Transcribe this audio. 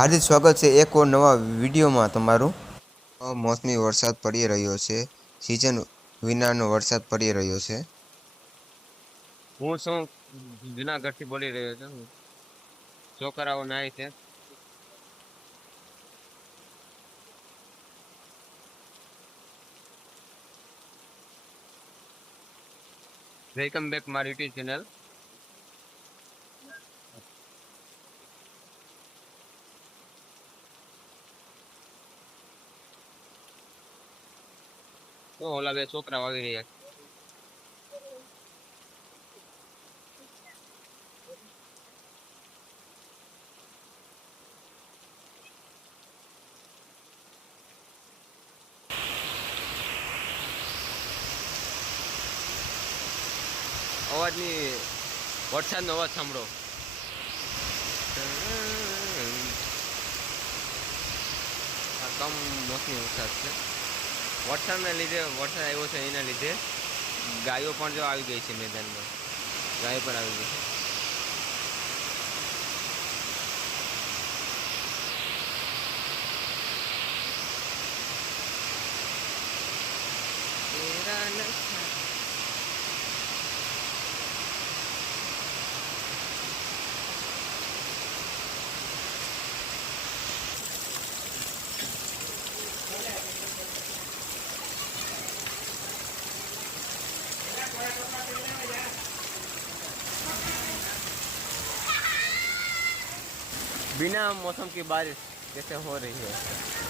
હાર્દિક સ્વાગત છે એક ઓર નવા વિડીયોમાં તમારું। મોસમી વરસાદ પડી રહ્યો છે। સિઝન વિનાનો વરસાદ પડી રહ્યો છે। હું શું જુનાગઢ થી બોલી રહ્યો છું। છોકરાઓ નાય છે। વેલકમ બેક મારી યુટ્યુબ ચેનલ। તો ઓલા બે છોકરા આવી રહ્યા છે। અવાજની વરસાદનો અવાજ સાંભળો। આ કમ મોસમી વરસાદ છે। વરસાદના લીધે વરસાદ આવ્યો છે એના લીધે ગાયો પણ જો આવી ગઈ છે મેદાનમાં। ગાયો પણ આવી ગઈ છે। તેરા નશા बिना मौसम की बारिश कैसे हो रही है।